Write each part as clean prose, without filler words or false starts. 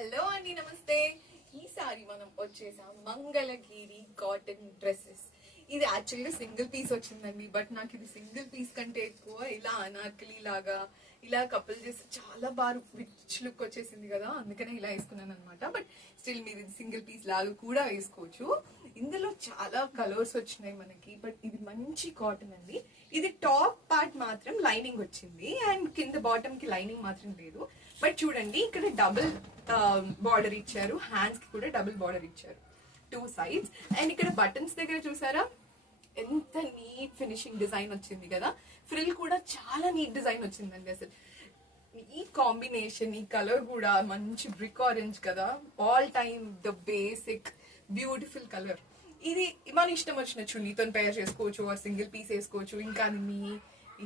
Hello అండి, నమస్తే. ఈసారి మనం వచ్చేసాం మంగళగిరి కాటన్ డ్రెస్సెస్. ఇది యాక్చువల్గా సింగిల్ పీస్ వచ్చిందండి, బట్ నాకు ఇది సింగిల్ పీస్ కంటే ఎక్కువ ఇలా అనార్కలి లాగా ఇలా కపుల్ చేసి చాలా బాగా రిచ్ లుక్ వచ్చేసింది కదా, అందుకనే ఇలా వేసుకున్నాను అనమాట. బట్ స్టిల్ మీరు ఇది సింగిల్ పీస్ లాగా కూడా వేసుకోవచ్చు. ఇందులో చాలా కలర్స్ వచ్చినాయి మనకి, బట్ ఇది మంచి కాటన్ అండి. ఇది టాప్ పార్ట్ మాత్రం లైనింగ్ వచ్చింది అండ్ కింద బాటమ్ కి లైనింగ్ మాత్రం లేదు. బట్ చూడండి, ఇక్కడ డబుల్ బార్డర్ ఇచ్చారు, హ్యాండ్స్ కి కూడా డబుల్ బార్డర్ ఇచ్చారు, 2 sides. అండ్ ఇక్కడ బటన్స్ దగ్గర చూసారా ఎంత నీట్ ఫినిషింగ్ డిజైన్ వచ్చింది కదా. ఫ్రిల్ కూడా చాలా నీట్ డిజైన్ వచ్చిందండి. అసలు ఈ కాంబినేషన్, ఈ కలర్ కూడా మంచి బ్రిక్ ఆరెంజ్ కదా, all time the basic beautiful colour. ఇది మన ఇష్టం వచ్చిన చున్నీతో పేర్ చేసుకోవచ్చు, సింగిల్ పీస్ వేసుకోవచ్చు, ఇంకా మీ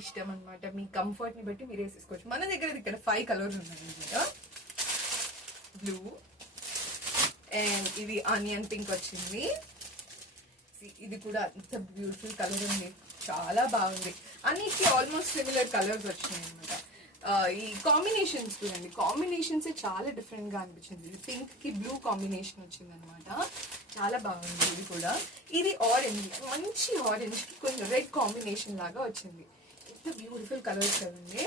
ఇష్టం అనమాట. మీ కంఫర్ట్ ని బట్టి మీరు వేసేసుకోవచ్చు. మన దగ్గర ఇక్కడ 5 కలర్స్ ఉన్నాయి అనమాట. బ్లూ అండ్ ఇది ఆనియన్ పింక్ వచ్చింది. ఇది కూడా అంత బ్యూటిఫుల్ కలర్ ఉంది, చాలా బాగుంది. అన్నిటికీ ఆల్మోస్ట్ సిమిలర్ కలర్స్ వచ్చినాయి అనమాట. ఈ కాంబినేషన్స్ చూడండి, కాంబినేషన్స్ చాలా డిఫరెంట్ గా అనిపించింది. ఇది పింక్ కి బ్లూ కాంబినేషన్ వచ్చింది అనమాట, చాలా బాగుంది. ఇది కూడా ఇది ఆరెంజ్, మంచి ఆరెంజ్ కి కొంచెం రెడ్ కాంబినేషన్ లాగా వచ్చింది. ఎంత బ్యూటిఫుల్ కలర్స్ కదండి.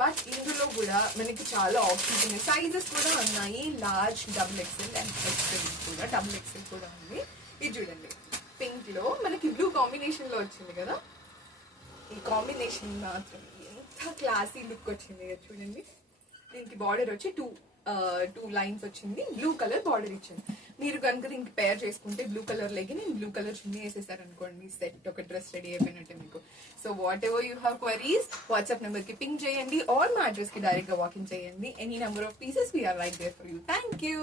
బట్ ఇందులో కూడా మనకి చాలా ఆప్షన్స్ ఉన్నాయి, సైజెస్ కూడా ఉన్నాయి. Large, double XL and XL కూడా, డబుల్ ఎక్సెల్ కూడా ఉంది. ఇది చూడండి, పింక్ లో మనకి బ్లూ కాంబినేషన్ లో వచ్చింది కదా. ఈ కాంబినేషన్ మాత్రం ఎంత క్లాసీ లుక్ వచ్చింది కదా చూడండి. దీనికి బార్డర్ వచ్చి టూ లైన్స్ వచ్చింది, బ్లూ కలర్ బార్డర్ ఇచ్చింది. మీరు కనుక దీనికి పేర్ చేసుకుంటే బ్లూ కలర్ లెగ్గి నేను బ్లూ కలర్ చున్నీ వేసేసారనుకోండి, సెట్ ఒక డ్రెస్ రెడీ అయిపోయినట్టే మీకు. So whatever you have queries, WhatsApp number కి పింక్ చేయండి, ఆర్ మా అడ్రస్ కి డైరెక్ట్ గా వాకింగ్ చేయండి. Any number of pieces we're right there for you. Thank you.